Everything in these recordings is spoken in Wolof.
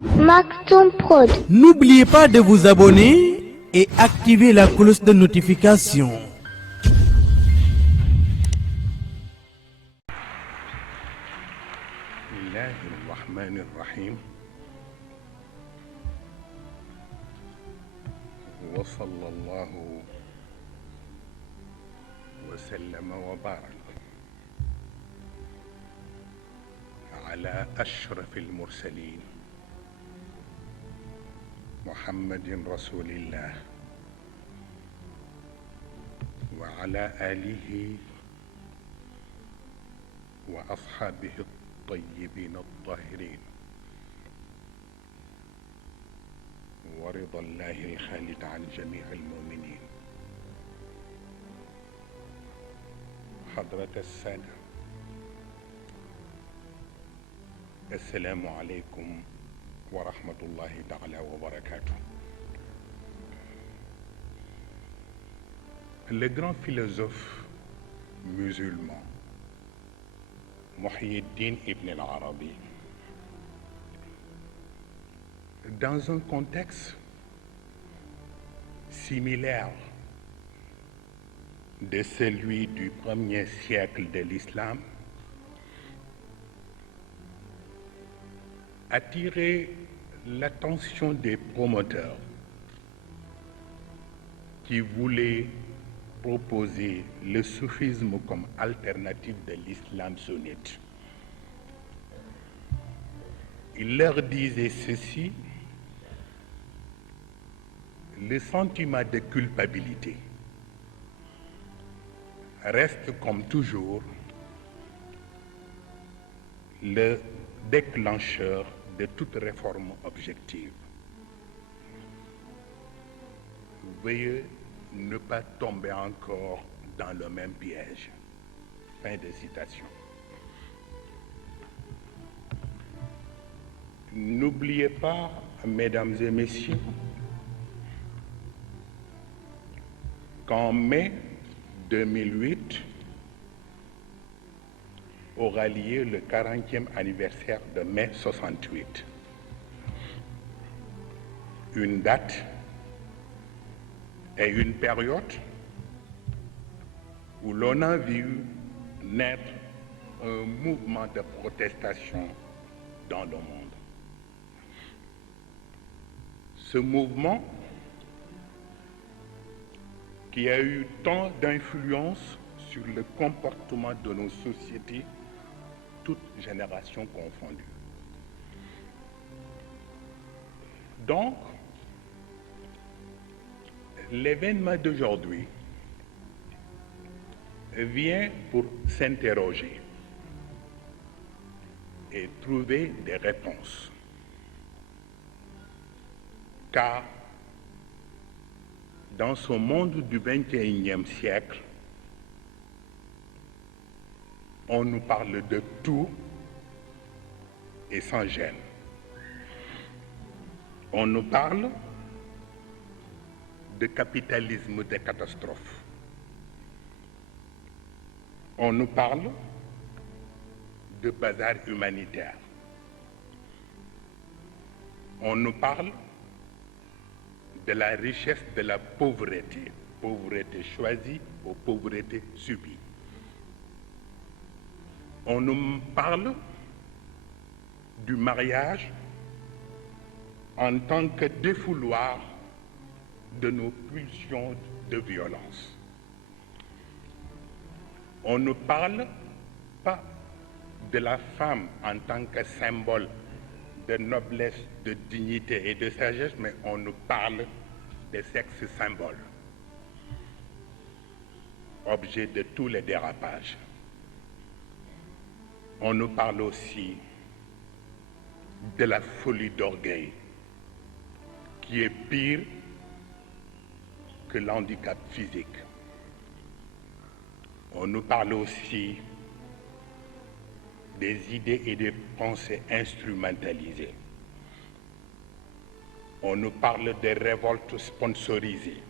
Maktoum Prod. N'oubliez pas de vous abonner et activer la cloche de notification. Bismillahi rahmani rahim. Wa sallallahu wa sallama wa baraka ala ashrafil mursalin Muhammadin rasulillah wa ala alihi wa ashabihi الطيبين الطاهرين ورضا الله الخالد عن جميع المؤمنين. حضرة السادة، السلام عليكم ورحمة الله تعالى وبركاته. Le grand philosophe musulman Muhyiddin Ibn al-Arabi, dans un contexte similaire de celui du premier siècle de l'islam, attirait l'attention des promoteurs qui voulaient proposer le soufisme comme alternative de l'islam sunnite. Il leur disait ceci: le sentiment de culpabilité reste comme toujours le déclencheur de toute réforme objective. Veuillez ne pas tomber encore dans le même piège. Fin de citation. N'oubliez pas, mesdames et messieurs, qu'en mai 2008 aura lieu le 40e anniversaire de mai 68. Une date et une période où l'on a vu naître un mouvement de protestation dans le monde. Ce mouvement qui a eu tant d'influence sur le comportement de nos sociétés, toutes générations confondues. Donc, l'événement d'aujourd'hui vient pour s'interroger et trouver des réponses. Car dans ce monde du XXIe siècle, on nous parle de tout et sans gêne. On nous parle de capitalisme de catastrophe. On nous parle de bazar humanitaire. On nous parle de la richesse de la pauvreté, pauvreté choisie ou pauvreté subie. On nous parle du mariage en tant que défouloir de nos pulsions de violence. On ne parle pas de la femme en tant que symbole de noblesse, de dignité et de sagesse, mais on nous parle des sexes symboles, objet de tous les dérapages. On nous parle aussi de la folie d'orgueil, qui est pire que l'handicap physique. On nous parle aussi des idées et des pensées instrumentalisées. On nous parle des révoltes sponsorisées.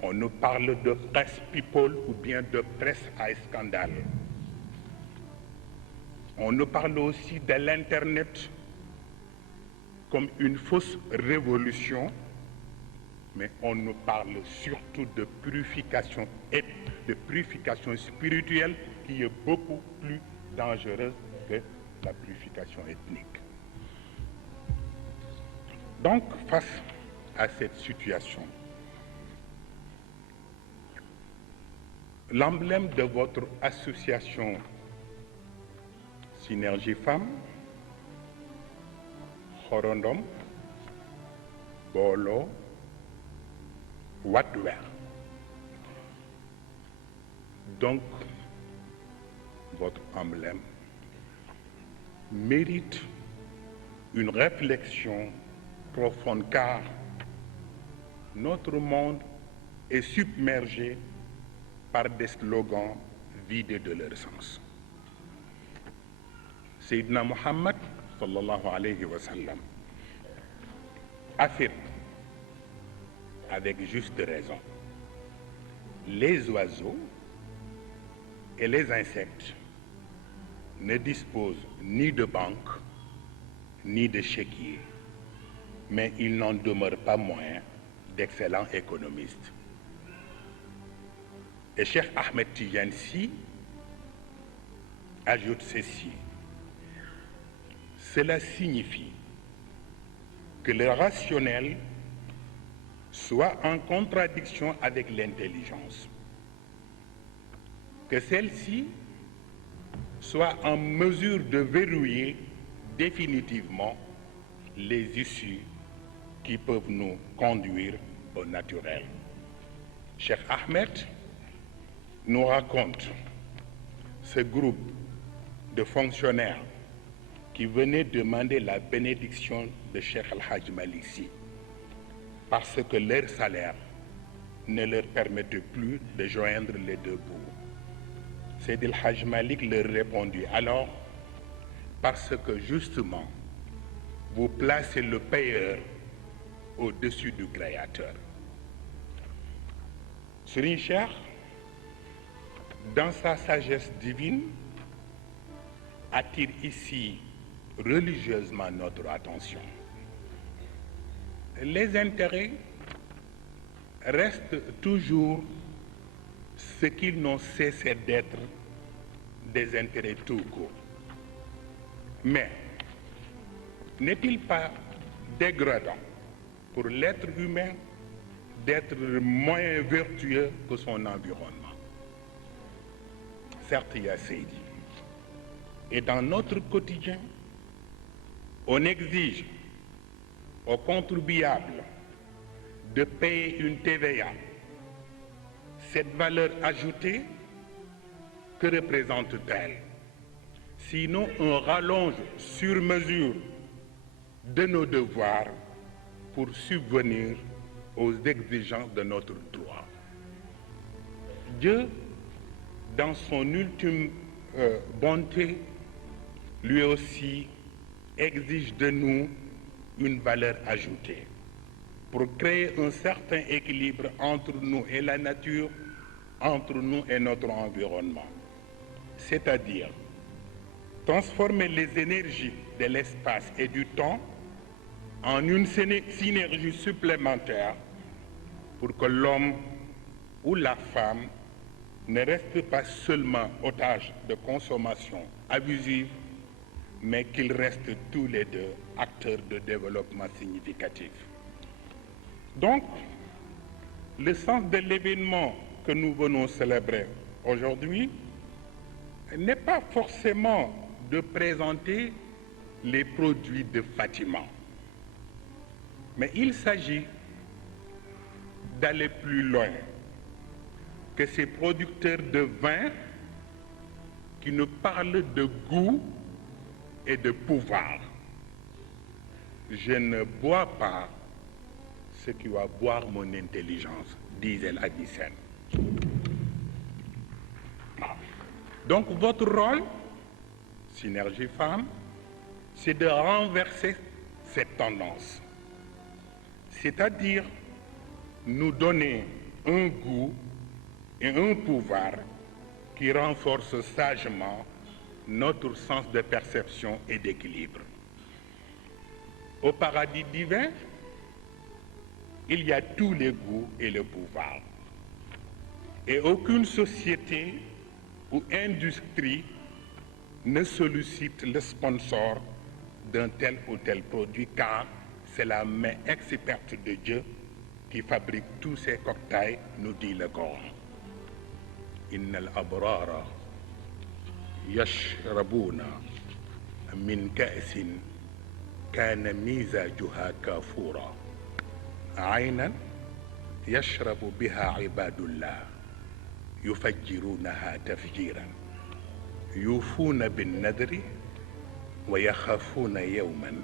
On nous parle de presse people ou bien de presse à scandale. On nous parle aussi de l'Internet comme une fausse révolution, mais on nous parle surtout de purification spirituelle qui est beaucoup plus dangereuse que la purification ethnique. Donc, face à cette situation, l'emblème de votre association Synergie Femmes, Xorondom, Bolo, Wadwer. Donc, votre emblème mérite une réflexion profonde, car notre monde est submergé par des slogans vidés de leur sens. Sayyidina Muhammad sallallahu alayhi wa sallam affirme avec juste raison: les oiseaux et les insectes ne disposent ni de banque ni de chéquier, mais ils n'en demeurent pas moins d'excellents économistes. Et Cheikh Ahmed Tidiane Sy ajoute ceci: cela signifie que le rationnel soit en contradiction avec l'intelligence, que celle-ci soit en mesure de verrouiller définitivement les issues qui peuvent nous conduire au naturel. Cheikh Ahmed nous raconte ce groupe de fonctionnaires qui venaient demander la bénédiction de Cheikh Al-Hajj Malick Sy parce que leur salaire ne leur permettait plus de joindre les deux bouts. Seydi El-Hajj Malick leur répondit alors: parce que justement, vous placez le payeur au-dessus du créateur. Serigne Cheikh, dans sa sagesse divine, attire ici religieusement notre attention. Les intérêts restent toujours ce qu'ils n'ont cessé d'être, des intérêts tout court. Mais n'est-il pas dégradant pour l'être humain d'être moins vertueux que son environnement? Certes, il y a Seydi. Et dans notre quotidien, on exige aux contribuables de payer une TVA. Cette valeur ajoutée, que représente-t-elle? Sinon un rallonge sur mesure de nos devoirs pour subvenir aux exigences de notre droit. Dieu, dans son ultime bonté, lui aussi exige de nous une valeur ajoutée pour créer un certain équilibre entre nous et la nature, entre nous et notre environnement. C'est-à-dire transformer les énergies de l'espace et du temps en une synergie supplémentaire pour que l'homme ou la femme ne reste pas seulement otage de consommation abusive, mais qu'ils restent tous les deux acteurs de développement significatif. Donc, le sens de l'événement que nous venons célébrer aujourd'hui n'est pas forcément de présenter les produits de Fatima, mais il s'agit d'aller plus loin que ces producteurs de vin qui nous parlent de goût et de pouvoir. Je ne bois pas ce qui va boire mon intelligence, disait l'Avicenne. Donc votre rôle, Synergie Femmes, c'est de renverser cette tendance, c'est-à-dire nous donner un goût et un pouvoir qui renforcent sagement notre sens de perception et d'équilibre. Au paradis divin, il y a tous les goûts et le pouvoir. Et aucune société ou industrie ne sollicite le sponsor d'un tel ou tel produit, car c'est la main experte de Dieu qui fabrique tous ces cocktails, nous dit le Coran. Inna al-abrara yashrabuna min ka'sin kana mizajuha kafura aynan yashrabu biha ibadullah yufajjirunaha tafjiran yufuna bin nadri wa yaxaafuna yawman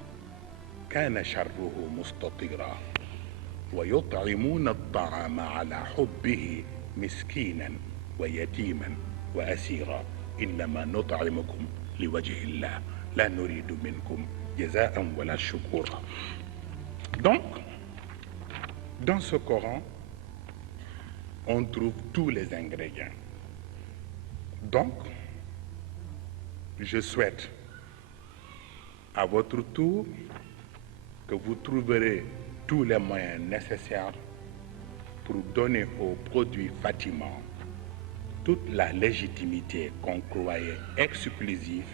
kana sharruhu mustatira wa yut'imuna at-ta'ama ala hubbihi miskinan wa yatiman wa asira innama nut'imukum liwajhi llah la nuridu minkum jazaan wala shukura. Donc, dans ce Coran, on trouve tous les ingrédients. Donc, je souhaite à votre tour que vous trouverez tous les moyens nécessaires pour donner au produit Fatima toute la légitimité qu'on croyait exclusive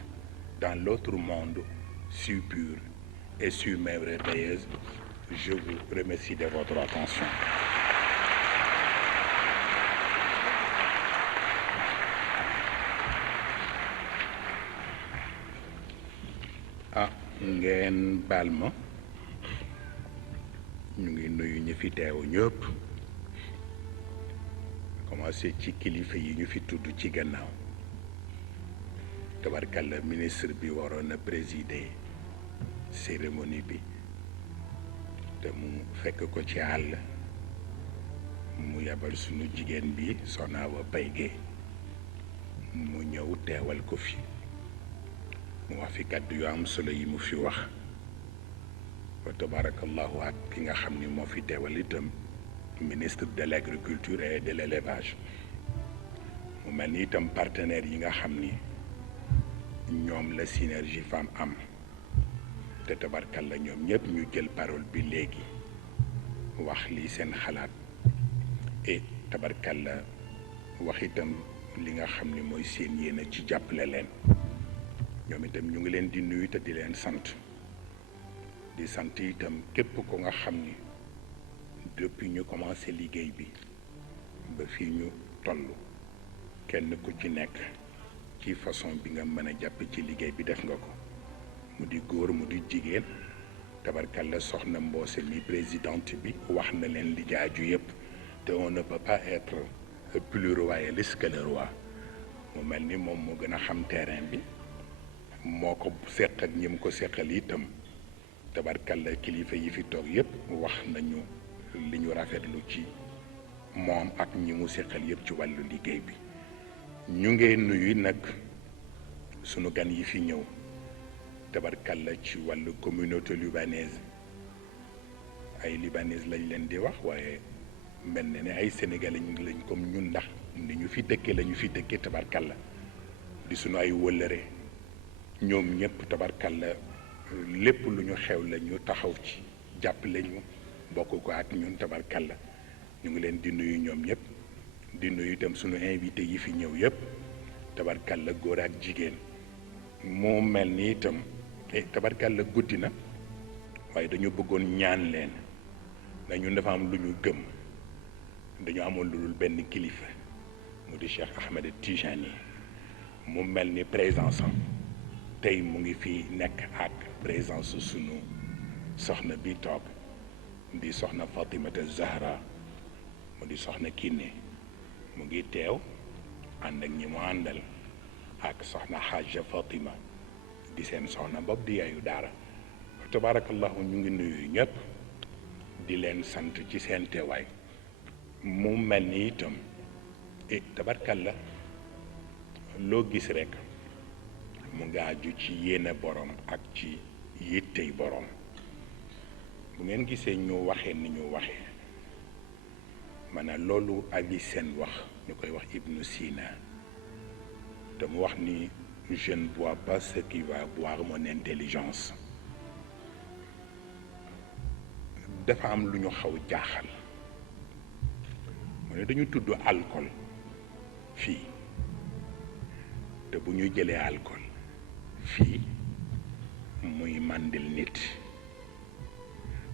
dans l'autre monde si pur et si merveilleuse. Je vous remercie de votre attention. ngeen baal ma ñu ngi nuyu ñi fi teew ñëpp commencé ci kilifa yi ñu fi tudd ci gannaaw tabarkalla ministre bi waroon a présider cérémonie bi te mu fekk ko ci àll mu yabal sunu jigéen bi Soxna Awa Payge mu ñëw teewal ko fi mu wax fi kàddu yu am solo yi mu fi wax wa tabarakallahu ak ki nga xam ni moo fi teewal itam ministre de l'agriculture et de l'élevage mu mel ni itam partenaires yi nga xam ni ñoom la Synergie Femmes am te tabarkalla ñoom ñëpp ñu jël parole bi léegi wax li seen xalaat et tabarkalla wax itam li nga xam ni mooy seen yéene ci jàppale leen ñoom itam ñu ngi leen di nuyu te di leen sant di sant itam képp ko nga xam ni depuis ñu commencé liggéey bi ba fii ñu toll kenn ku ci nekk ci façon bi nga mën a jàpp ci liggéey bi def nga ko mu di góor mu di jigéen tabarkalla soxna Mboose mi présidente bi wax na leen li jaaju yëpp te on ne peut pas être plus royaliste que le roi mu mel ni moom moo gën a xam terrain bi moo ko seq ak ñi mu ko seqal itam tabarkalla kilifa yi fi toog yëpp wax nañu li ñu rafetlu ci moom ak ñi mu seqal yëpp ci wàllu liggéey bi ñu ngee nuyu nag sunu gan yi fi ñëw tabarkalla ci wàllu communauté libanaise ay libanais lañ leen di wax waaye mel na ne ay sénégalais lañ comme ñun ndax ni ñu fi dëkkee la ñu fi dëkkee tabarkalla di sunu ay wëllëre ñoom ñëpp tabarkalla lépp lu ñu xew la ñu taxaw ci jàppale ñu bokk ko ak ñun tabarkalla ñu ngi leen di nuyu ñoom ñëpp di nuyu itam sunu invité yi fi ñëw yëpp tabarkalla góor ak jigéen moo mel ni itam tabarkalla guddi na waaye dañu bëggoon ñaan leen na ñun dafa am lu ñu gëm dañu amoon lu dul benn kilifa mu di Cheikh Ahmed Tijani mu mel ni présence am tey mu ngi fi nekk ak présence sunu soxna bi toog di soxna Fatimata Zahra mu di soxna Kiné mu ngi teew ànd ak ñi mu àndal ak soxna Hajja Fatima di seen soxna bopp di yaayu daara tabarakallahu ñu ngi nuyu ñëpp di leen sant ci seen teewaay mu mel ni itam tabarkalla loo gis rek mu nga aju ci yéene borom ak ci yittey borom bu ngeen gisee ñu waxee ni ñu waxee maanaam loolu Ali Sène wax ñu koy wax Ibn Sina te mu wax ni je ne bois pas ce qui va boire mon intelligence dafa am lu ñu xaw jaaxal mu ne dañu tudd alcool fii te bu ñu jëlee alcool fii muy màndil nit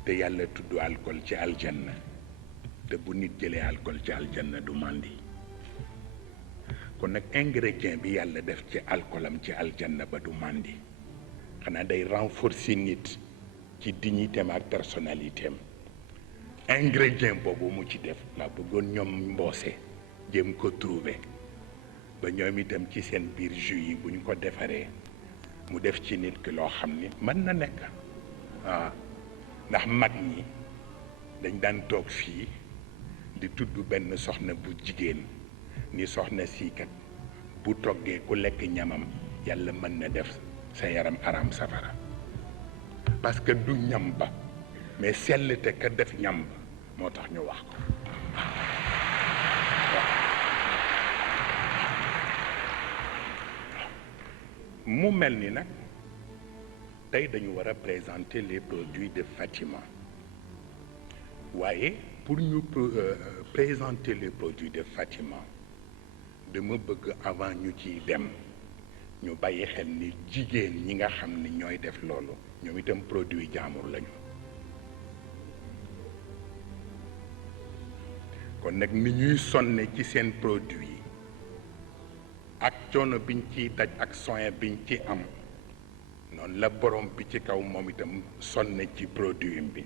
te yàlla tudd alcool ci aljanna te bu nit jëlee alcool ci aljanna du màndi kon nag ingrédient bi yàlla def ci alcoolam ci aljanna ba du màndi xanaa day renforcer nit ci dignitéem ak personnalitéem ingrédient boobu mu ci def la bëggoon ñoom mboose jéem ko trouver ba ñoom itam ci seen biir jus yi bu ñu ko defaree mu def ci nit ki loo xam ni mën na nekk ndax mag ñi dañ daan toog fii di tudd benn soxna bu jigéen ni soxna siikat bu toggee ku lekk ñamam yàlla mën na def sa yaram aram safara parce que du ñam ba mais sellte ka def ñam ba moo tax ñu wax ko mu mel ni nag tey dañu war a présenter les produits de Fatima waaye pour ñu présenter les produits de Fatima dama bëgg avant ñu ciy dem ñu bàyyi xel ni jigéen ñi nga xam ni ñooy def loolu ñoom itam produit jaamur lañu kon nag ni ñuy sonne ci seen produit yi ak coono biñ ciy daj ak soin biñ ci am noonu la borom bi ci kaw moom itam sonne ci produit bi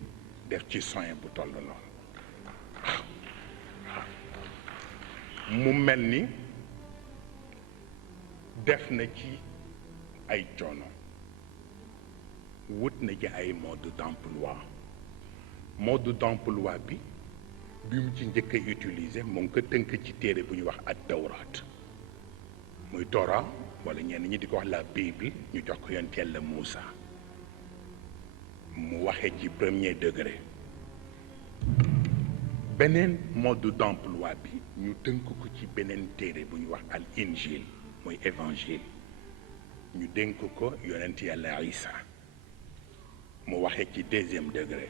def ci soin bu toll noonu mu mel ni def na ci ay coono wut na ci ay mode d'emploi bi mu ci njëkk a utiliser mu ngi ko tënk ci téere bu ñu wax at tawraat muy Torah wala ñenn ñi di ko wax la Bible ñu jox ko yonent Yàlla Muusa mu waxee ci premier degré beneen mode d'emploi bi ñu tënk ko ci beneen téere bu ñu wax al injil mooy évangile ñu dénk ko yonent Yàlla Isa mu waxee ci deuxième degré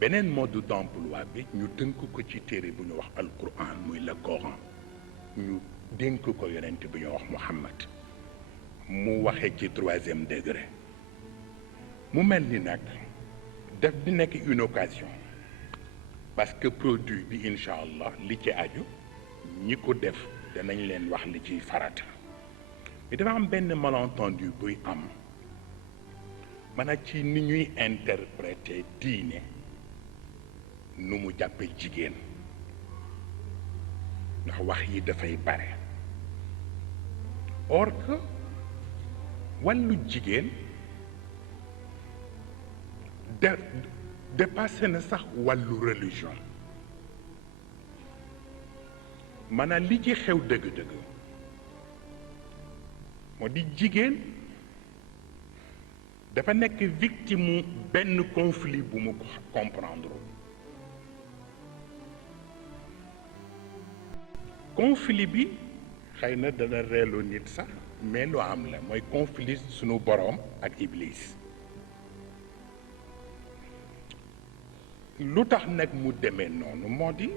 beneen mode d'emploi bi ñu tënk ko ci téere bu ñu wax al Quran muy le Coran ñu dénk ko yonent bu ñu wax Muhammad mu waxee ci troisième degré mu mel ni nag daf di nekk une occasion parce que produit bi incha allah li ci aju ñi ko def danañ leen wax li ciy farata mais dafa am benn malentendu buy am maanaam ci ni ñuy interpréter diine nu mu jàppee jigéen ndax wax yi dafay bare or que wàllu jigéen dépassé na sax wàllu religion maanaam li ci xew dëgg-dëgg moo di jigéen dafa nekk victime benn conflit bu mu comprendre conflit bi xëy na dana reeloo nit sax mais lu am la mooy conflit sunu boroom ak Iblis lu tax nag mu demee noonu moo di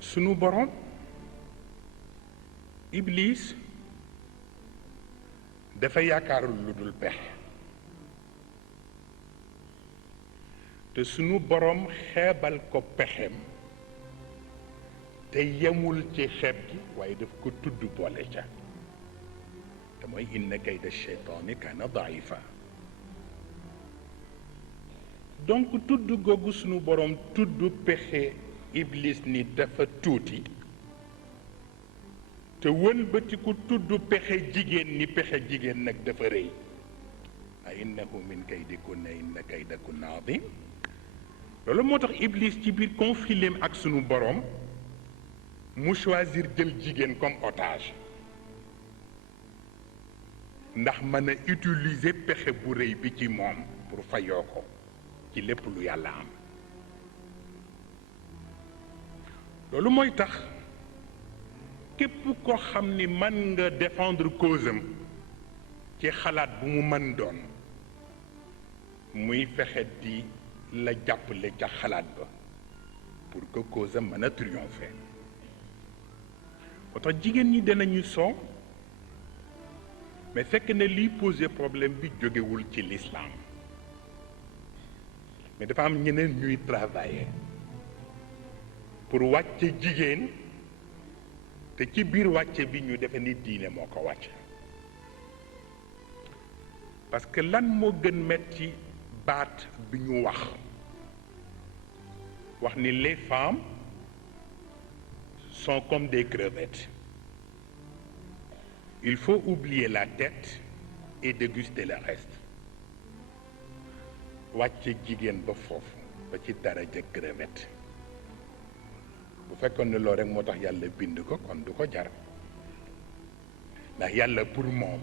sunu boroom Iblis dafa yaakaarul lu dul pexe te sunu boroom xeebal ko pexem te yemul ci xeeb gi waaye daf ko tudd boole ca te mooy inna kayda shaytaani kaana daifa donc tudd googu sunu boroom tudd pexe Iblis ni dafa tuuti te wëlbati ku tudd pexe jigéen ni pexe jigéen nag dafa rëy a innahu min kaydikunna inna kaydakunna adim loolu moo tax Iblis ci biir conflit ak sunu boroom mu choisir jël jigéen comme otage ndax mën a utiliser pexe bu rëy bi ci moom pour fayoo ko ci lépp lu yàlla am loolu mooy tax képp ko xam ni mën nga défendre cause am ci xalaat bu mu mën doon muy fexe di la jàppale ca xalaat ba pour que cause am mën a triompher moo tax jigéen ñi danañu soow mais fekk ne liy poser problème bi jógewul ci l'islam mais dafa am ñeneen ñuy travailler pour wàcce jigéen te ci biir wàcce bi ñu defe ni diine moo ko wàcce parce que lan moo gën metti baat bi ñu wax ni les femmes sont comme des crevettes. Il faut oublier la tête et déguster le reste. wàcce jigéen ba foofu ba ci daraja crevette bu fekkoon ne loolu rek moo tax yàlla bind ko kon du ko jar ndax yàlla pour moom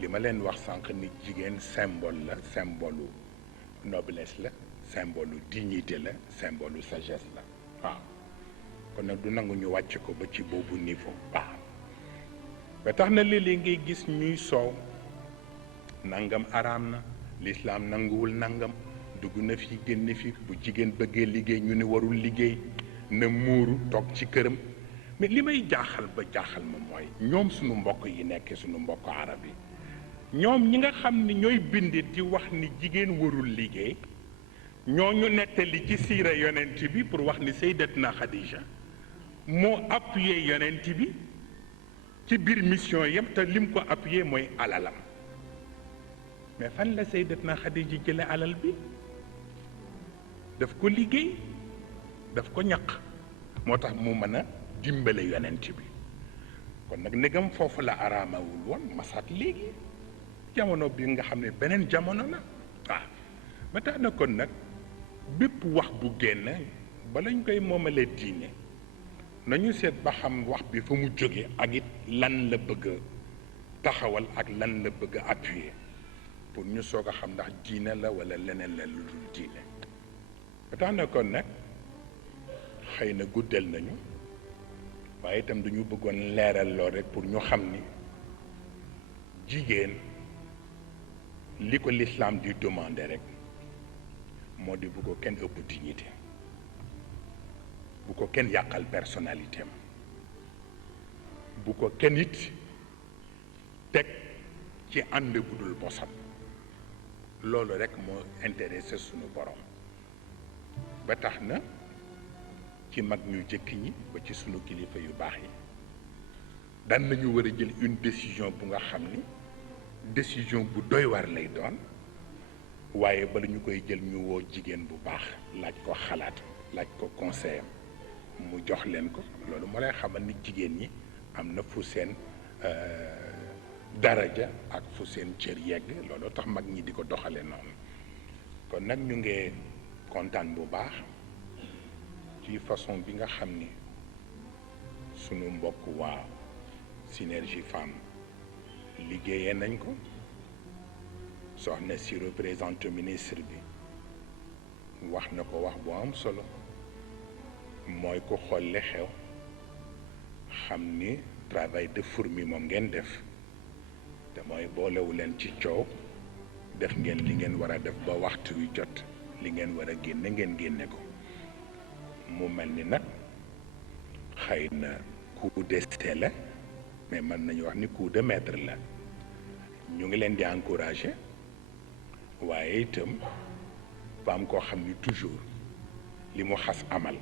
li ma leen wax sànq ni jigéen symbole la symbole noblesse la symbole dignité la symbole sagesse la waaw kon nag du nangu ñu wàcc ko ba ci boobu niveau waaw ba tax na léeg-léeg ngay gis ñuy soow nangam araam na l'islam nanguwul nangam dugg na fi génn fi bu jigéen bëggee liggéey ñu ne warul liggéey na muuru toog ci këram mais li may jaaxal ba jaaxal ma mooy ñoom suñu mbokk yi nekk suñu mbokk arab yi ñoom ñi nga xam ni ñooy bind di wax ni jigéen warul liggéey ñooñu nettali ci siira yonent bi pour wax ni Sayyidatna Khadija moo appuyé yonent bi ci biir mission yëpp te lim ko appuyé mooy alalam mais fan la Sayyidatna Khadija jële alal bi daf ko liggéey daf ko ñaq moo tax mu mën a dimbale yonent bi kon nag ndegam foofu la araamawul woon masaat léegi jamono bi nga xam ne beneen jamono la waaw ba tax na kon nag bépp wax bu génn bala ñu koy moomalee diine nañu seet ba xam wax bi fa mu jóge ak it lan la bëgg a taxawal ak lan la bëgg a appuyer pour ñu soog a xam ndax diine la wala leneen la lu dul diine ba tax na kon nag xëy na guddal nañu waaye itam dañu bëggoon leeral lool rek pour ñu xam ni jigéen li ko l'islam di demander rek moo di bu ko kenn ëpp dignité bu ko kenn yàqal personnalité am bu ko kenn it teg ci ànd bu dul bosam loolu rek moo intéressé sunu borom ba tax na ci mag ñu jëkk ñi ba ci sunu kilifa yu baax yi daan nañu war a jël une décision bu nga xam ni décision bu doy war lay doon waaye bala ñu koy jël ñu woo jigéen bu baax laaj ko xalaat laaj ko conseil am mu jox leen ko loolu moo lay xamal ni jigéen ñi am na fu seen daraja ak fu seen cër yegg loolu tax mag ñi di ko doxale noonu kon nag ñu ngi kontaan bu baax ci façon bi nga xam ni sunu mbokk waa Synergie Femme liggéeyee nañ ko soxna si représente ministre bi wax na ko wax bu am solo mooy ko xool li xew xam ni travail de fourmi moom ngeen def te mooy boolewu leen ci coow def ngeen li ngeen war a def ba waxtu wi jot li ngeen war a génne ngeen génne ko mu mel ni nag xëy na coup d'essai la mais mën nañu wax ni coup de maître la ñu ngi leen di encourager waaye itam ba am koo xam ni toujours li mu xas amal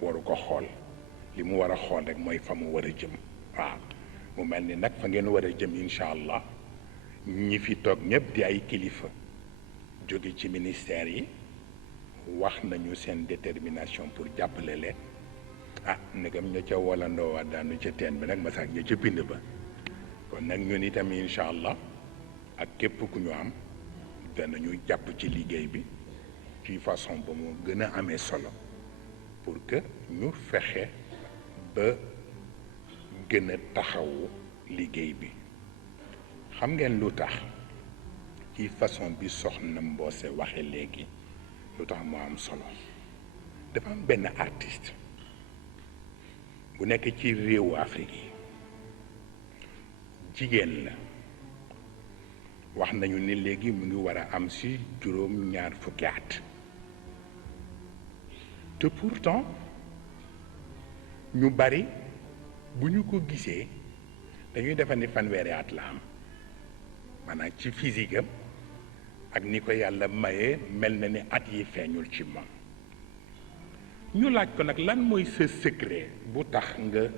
waru ko xool li mu war a xool rek mooy fa mu war a jëm waaw mu mel ni nag fa ngeen war a jëm incha allah ñi fi toog ñëpp di ay kilifa jóge ci ministère yi wax nañu seen détermination pour jàppale leen ah ndegam ña ca wolandoo waa daanu ca teen bi nag masaak ña ca bind ba kon nag ñun itam incha allah ak képp ku ñu am danañu jàpp ci liggéey bi ci façon ba mu gën a amee solo pour que ñu fexe ba gën a taxawu liggéey bi xam ngeen lu tax ci façon bi soxna Mbossé waxe léegi lu tax moo am solo dafa am benn artiste bu nekk ci réewu Afrique yi jigéen la wax nañu ni léegi mu ngi war a am si juróom ñaar fukki at te pourtant ñu bari bu ñu ko gisee dañuy defa ni fanweeri at la am maanaam ci physique am ak ni ko yàlla mayee mel na ni at yi feeñul ci moom ñu laaj ko nag lan mooy sa secret bu tax nga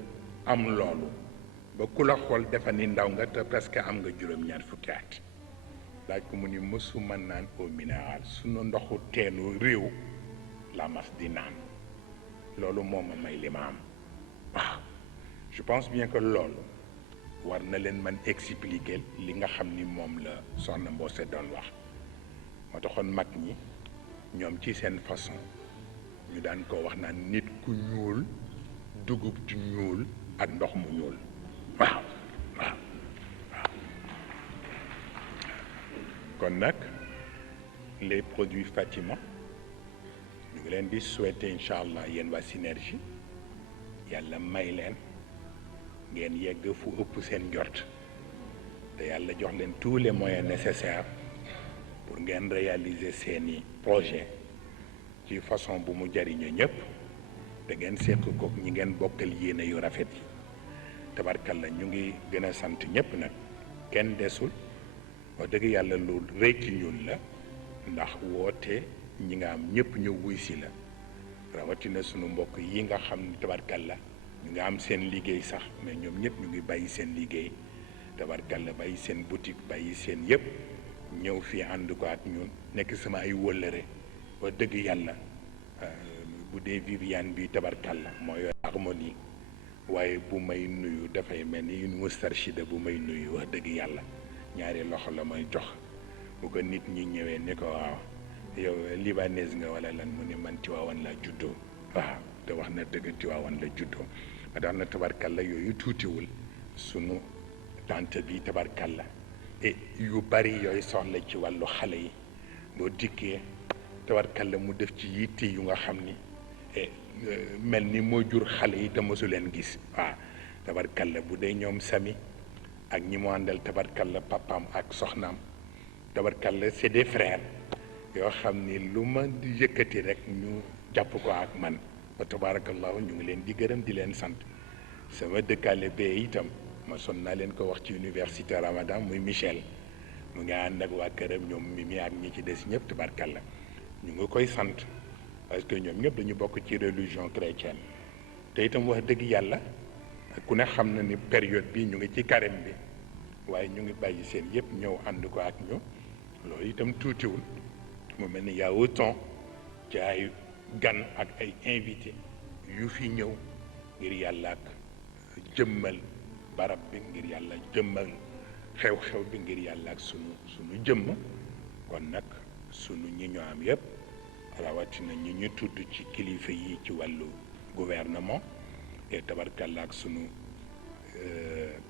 am loolu ba ku la xool defa ni ndaw nga te presque am nga juróom-ñaar fukki at laaj ko mu ni mësuma naan eau minérale sunu ndoxu teenu réew la mas di naan loolu moo ma may li ma am waaw je pense bien que loolu war na leen mën expliquer li nga xam ni moom la soxna Mbossé doon wax moo taxoon mag ñi ñoom ci seen façon ñu daan ko wax naan nit ku ñuul dugub ju ñuul ak ndox mu ñuul waaw waaw waaw kon nag les produits Fatima ñu ngi leen di souhaiter incha allah yéen waa Synergie yàlla may leen ngeen yegg fu ëpp seen njort te yàlla jox leen tous les moyens nécessaires pour ngeen réaliser seeni projet ci façon bu mu jariñoo ñëpp te ngeen seq kook ñi ngeen bokkal yéene yu rafet yi tabarkalla ñu ngi gën a sant ñëpp nag kenn desul wax dëgg yàlla lu rëy ci ñun la ndax woote ñi nga am ñëpp ñu wuy si la rawatina sunu mbokk yi nga xam ni tabarkalla ñu nga am seen liggéey sax mais ñoom ñëpp ñu ngi bàyyi seen liggéey tabarkalla bàyyi seen boutique bàyyi seen yëpp ñëw fii ànd ko ak ñun nekk sama ay wëllëre wax dëgg yàlla bu dee Viviane bi tabarkalla moo yor harmonie waaye bu may nuyu dafay mel ni une mustarchida bu may nuyu wax dëgg yàlla ñaari loxo la may jox bu ko nit ñi ñëwee ni ko waaw yow libanaise nga wala lan mu ne man Tiwaawan la juddoo waaw te wax na dëgg Tiwaawan la juddoo ma tax na tabarkalla yooyu tuutiwul sunu tante bi tabarkalla et yu bari yooyu soxla ci wàllu xale yi boo dikkee tabarkalla mu def ci yitte yu nga xam ni mel ni moo jur xale yi te mosu leen gis waaw tabarkalla bu dee ñoom sami ak ñi mu àndal tabarkalla papaam ak soxnaam tabarkalla c'est des frères yoo xam ni lu ma di yëkkati rek ñu jàpp ko ak man wa tabarakallahu ñu ngi leen di gërëm di leen sant sama dëkkaale bee itam ma son naa leen ko wax ci université Ramadan muy Michel mu ngi ànd ak waa këram ñoom Mimi ak ñi ci des ñëpp tabarkalla ñu ngi koy sant parce que ñoom ñëpp dañu bokk ci religion chrétienne te itam wax dëgg yàlla ku ne xam na ni période bi ñu ngi ci carême bi waaye ñu ngi bàyyi seen yëpp ñëw ànd ko ak ñu loolu itam tuutiwul mu mel ni y a autant ci ay gan ak ay invité yu fi ñëw ngir yàlla ak jëmmal barab bi ngir yàlla jëmmal xew-xew bi ngir yàlla ak sunu jëmm kon nag sunu ñi ñu am yëpp rawatina ñi ñu tudd ci kilifa yi ci wàllu gouvernement et tabarkalla ak sunu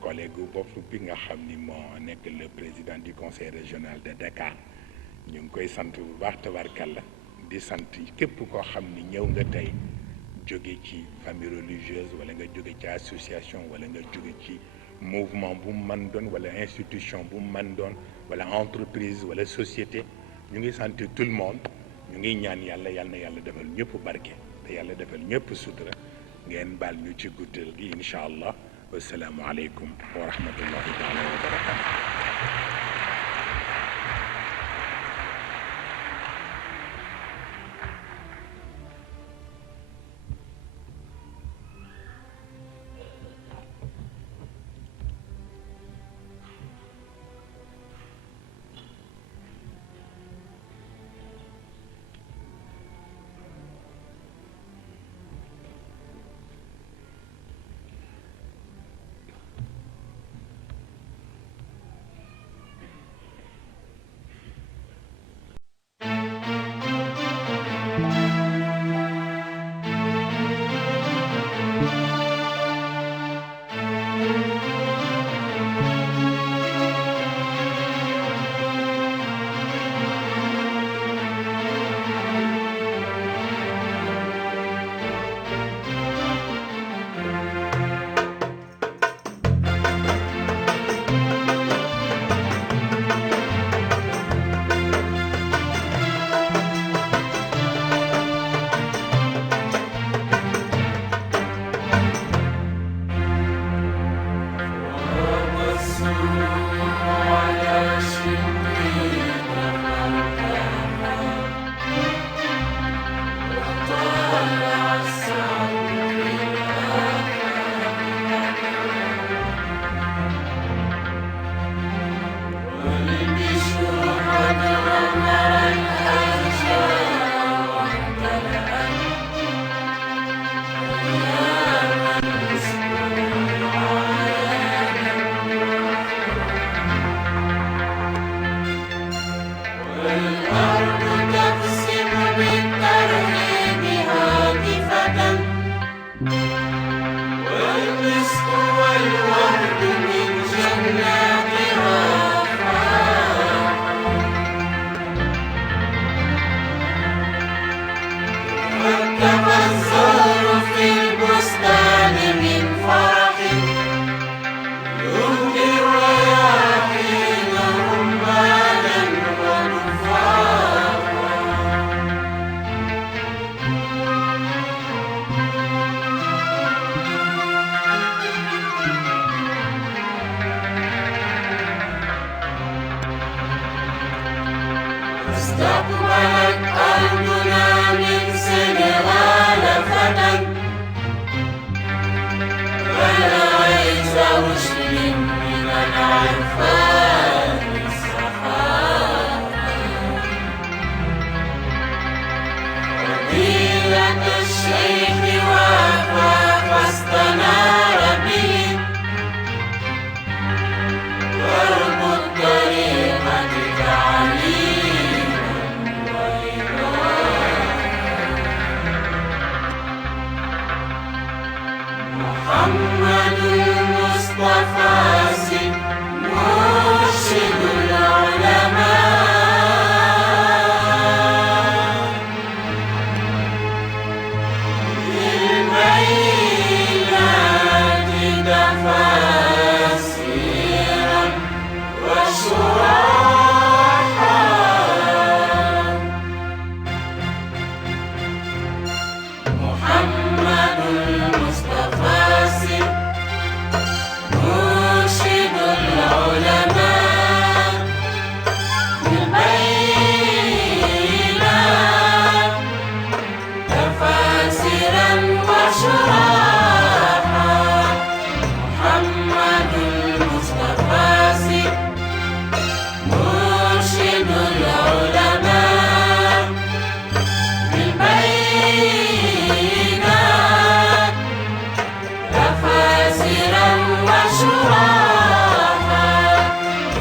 collègue bopp bi nga xam ni moo nekk le président du conseil régional de Dakar ñu ngi koy sant bu baax tabarkalla di sant képp koo xam ni ñëw nga tey jóge ci famille religieuse wala nga jóge ci association wala nga jóge ci mouvement bu mu mën doon wala institution bu mu mën doon wala entreprise wala société ñu ngi sant tout le monde ñu ngi ñaan yàlla yal na yàlla defal ñëpp barke te yàlla defal ñëpp sutura ngeen baal ñu ci guddal gi incha allah wasalaamu aleykum wa rahmatullahi taala wa barakatu استقبلت أرضنا من سنغال فتى بلغت رشد من العرفان الصفاء فضيلة الشيخ وافى فاستنار به درب الطريقة تعليما محمد المصطفى مرشد العلماء للبينات تفاسيرا وشراحا محمد المصطفى مرشد العلماء بالبينات تفاسيرا وشراحا محمد المصطفى مرشد العلماء بالبينات تفاسيرا وشراحا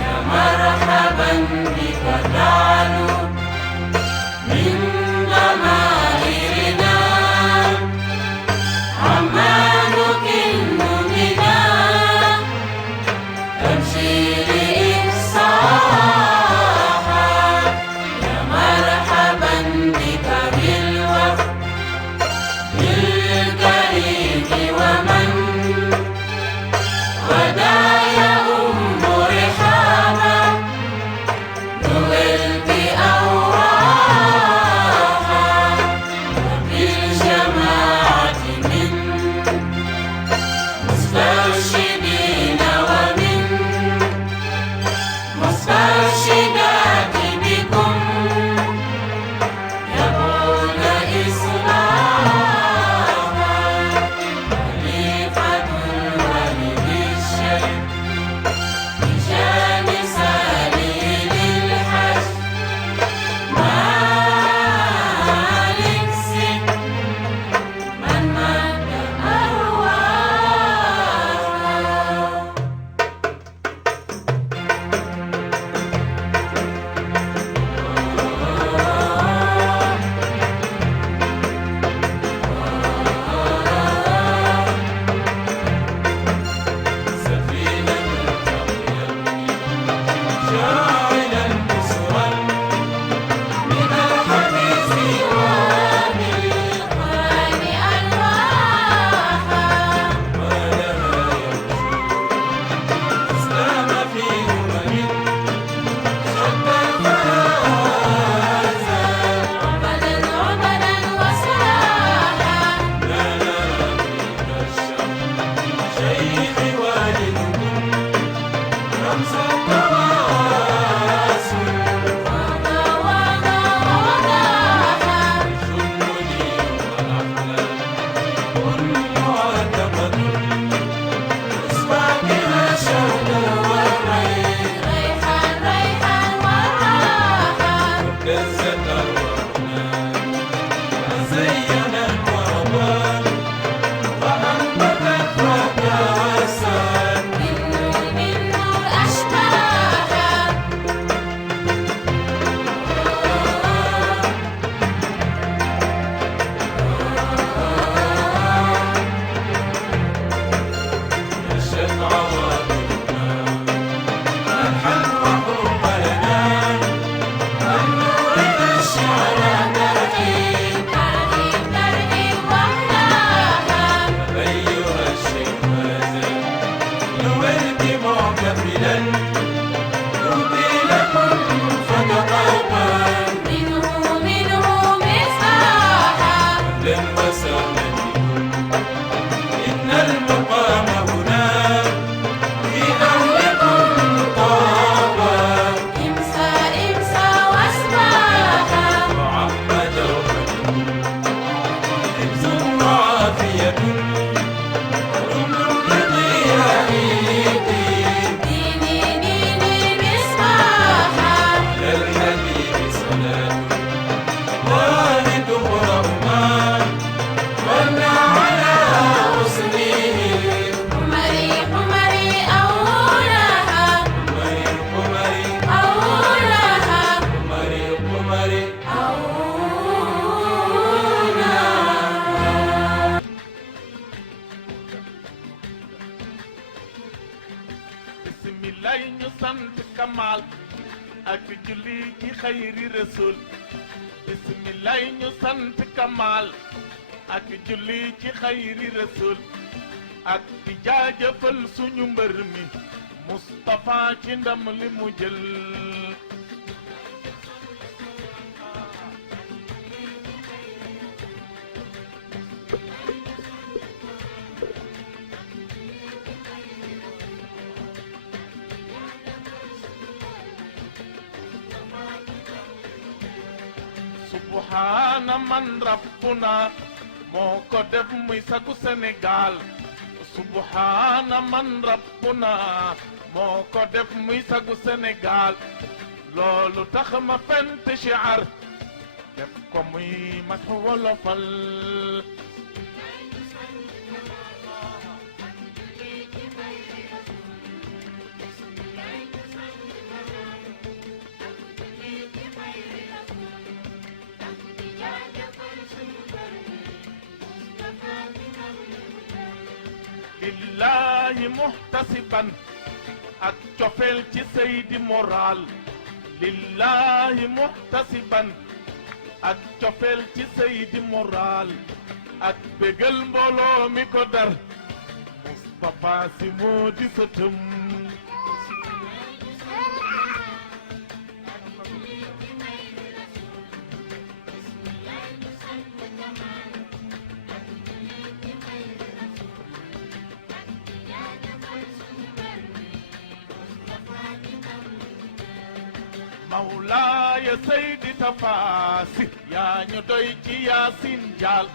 يا مرحبا بك تعلو من ضمائرنا عما نكن بنا تمشي لإفصاحا يا مرحبا بك بالوفد بالكريم ومن غدا يؤم رحابا نويت ak julli ci xayri rasul bismillah ñu sant kamal ak julli ci xayri rasul ak di jaajëfal suñu mbër mi Moustapha ci ndam li mu jël subhana man rabbuna moo ko def muy sagu Sénégal subhana man rabbuna moo ko def muy sagu Sénégal loolu tax ma fent shiar def ko muy mat wolofal lillahi muhtasiban ak cofeel ci seydi moral lillahi muhtasiban ak cofeel ci seydi moral ak bégal mbooloo mi ko dar Moustapha Sy moo di sëtëm Mawlaaya Seydi Tafaasi yaa ñu doy ci Yaasin Jaal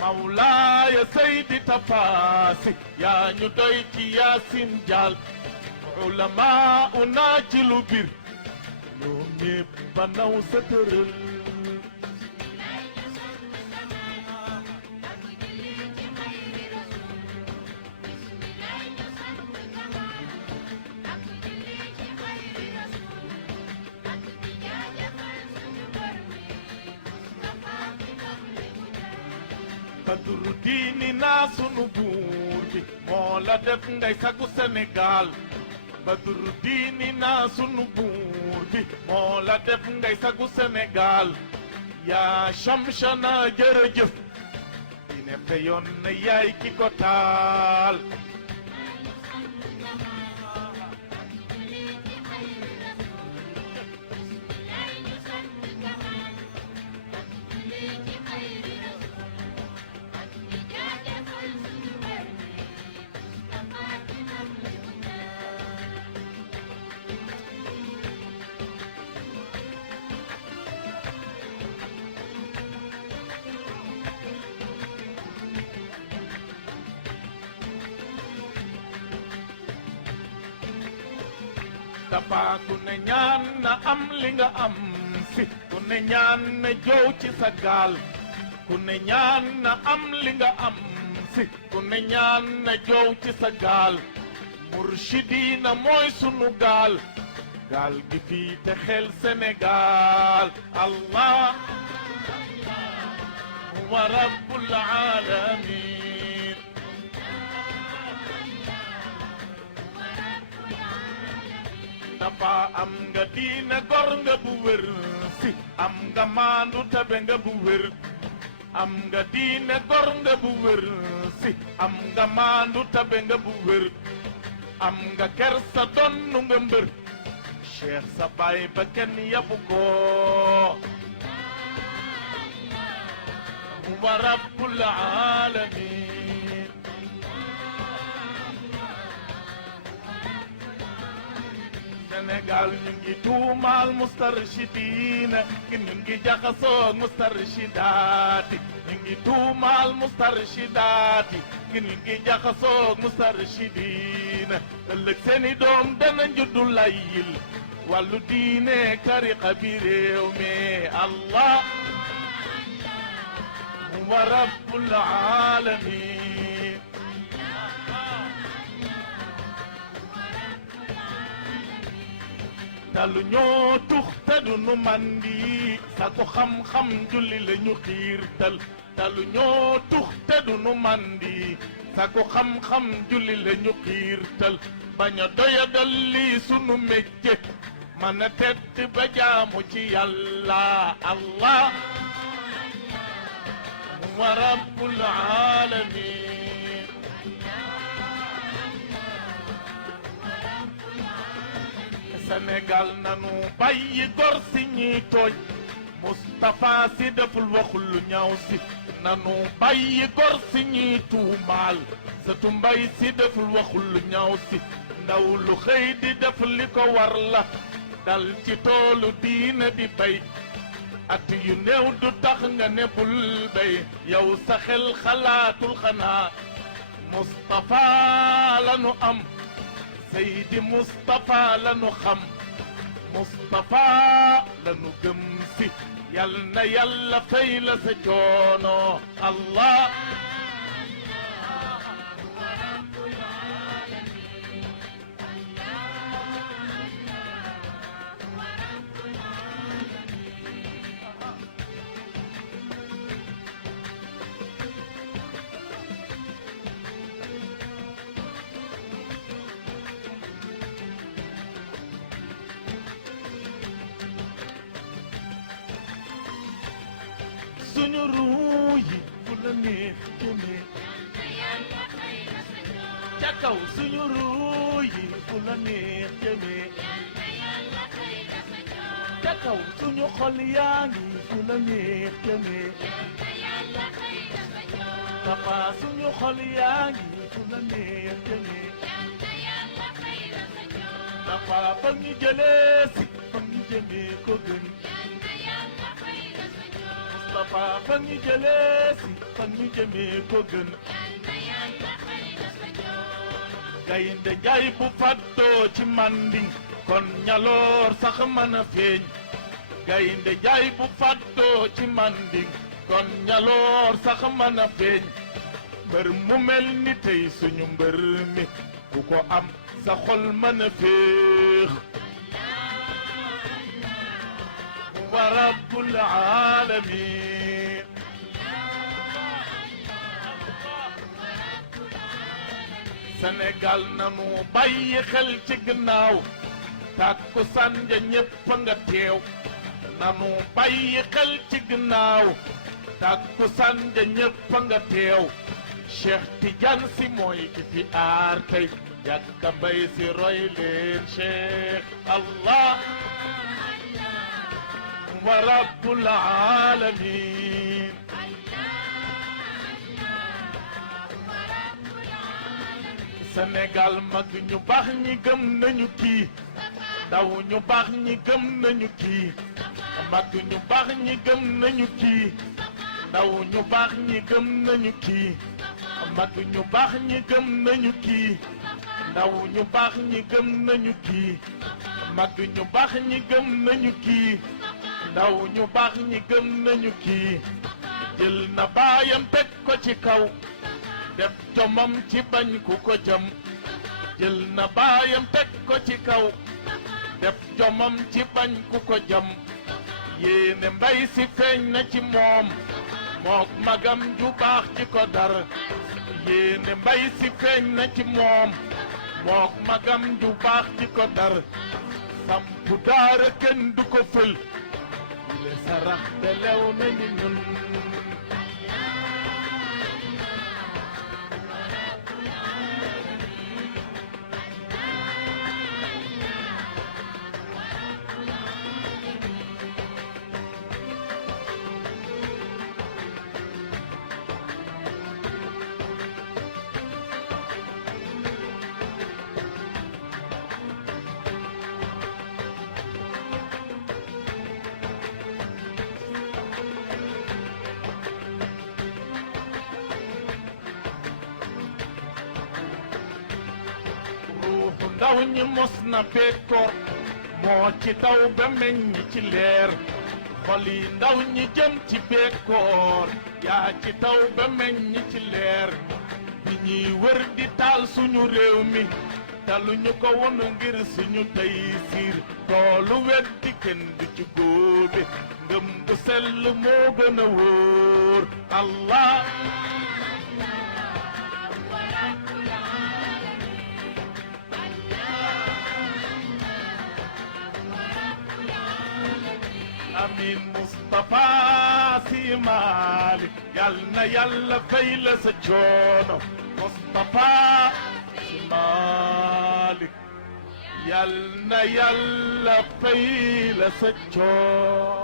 Mawlaaya Seydi Tafaasi yaa ñu doy ci Yaasin Jaal ulamaa una ci lu bir ñoom ñépp ba naw sa tëral Badru diini naa sunu buur bi moo la def ngay sagu Sénégal Badru diini naa sunu buur bi moo la def ngay sagu Sénégal yaa Shamshana jërëjëf dine fe yoon na yaay ki ko taal Tapha ku ne ñaan na am li nga am si ku ne ñaan na jow ci sa gaal ku ne ñaan na am li nga am si ku ne ñaan na jow ci sa gaal Murshidina mooy sunu gaal gaal gi fii te xel Sénégal Allah wa rabbul alamin Tapha am nga diina gor nga bu wér si am nga maandu tabe nga bu wér am nga diina gor nga bu wér si am nga maandu tabe nga bu wér am nga kersa donnu nga mbër Cheikh sa baay ba kenn yabu ko wa rabbul alamin Sénégal ñu ngi tuumaal mustarshidina ñu ngi jaxasoo mustarshidaati ñu ngi tuumaal mustarshidaati ñu ngi jaxasoo mustarshidina ëllëg seeni doom dana njuddu layil wàllu diine tariqa bi réew mi Allah wa rabbul alamin dalu ñoo tux te du nu mandi sa ko xam-xam julli la ñu xiirtal dalu ñoo tux te du nu mandi sa ko xam-xam julli la ñu xiirtal bañ a doyadal lii sunu métier mën a tedd ba jaamu ci yàlla allah wa rabbul alamin Sénégal nanu bàyyi gor si ñuy tooñ Moustapha si deful waxul lu ñaaw si nanu bàyyi gor si ñuy tuumaal sëtu mbay si deful waxul lu ñaaw si ndaw lu xëy di def li ko war la dal ci toolu diina di bay at yu néew du tax nga ne bul bay yow sa xel xalaatul xanaa Moustapha la nu am Seydi Moustapha la nu xam Moustapha la nu gëm si yal na yàlla fay la sa coono Allah suñu ruu yi fu la neex jëmee ca kaw suñu ruu yi fu la neex jëmee ca kaw suñu xol yaa ngi fu la neex jëmee papa suñu xol yaa ngi fu la neex jëmee papa fa ñu jëlee si fa ñu jëmee ko gën papa fa ñu jëlee si fa ñu jëmee ko gën gaynde njaay bu fàddoo ci manding kon ñaloor sax mën a feeñ gaynde njaay bu fàddoo ci manding kon ñaloor sax mën a feeñ mbër mu mel ni tey suñu mbër mi ku ko am sa xol mën a féex wa rabbul alamin Sénégal nanu bàyyi xel ci gannaaw takkusaan ja ñépp nga teew nanu bàyyi xel ci gannaaw takkusaan ja ñépp nga teew Cheikh Tidiane si mooy ki fi aar tey jàkka bay si roy leen Cheikh Allah wa rabbul alamin Sénégal mag ñu baax ñi gëm nañu kii ndaw ñu baax ñi gëm nañu kii mag ñu baax ñi gëm nañu kii ndaw ñu baax ñi gëm nañu kii mag ñu baax ñi gëm nañu kii ndaw ñu baax ñi gëm nañu kii mag ñu baax ñi gëm nañu kii ndaw ñu baax ñi gëm nañu kii jël na baayam teg ko ci kaw def jomam ci bañ ku ko jëm jël na baayam teg ko ci kaw def jomam ci bañ ku ko jëm yéene mbay si feeñ na ci moom mook magam ju baax ci ko dar yéene mbay si feeñ na ci moom mook magam ju baax ci ko dar sampu daara kenn du ko fël le sarax de lew nañu ñun ndaw ñi mos na bekkoor moo ci taw ba meññ ci leer xol yi ndaw ñi jëm ci bekkoor yaa ci taw ba meññ ci leer bi ñuy wër di taal suñu réew mi taluñu ko won ngir suñu tey siir toolu weddi kenn du ci góobe ngëm bu sell moo gën a wóor Allah amin Moustapha Sy Malick yal na yàlla fay la sa coono Moustapha Sy Malick yal na yàlla fay la sa coono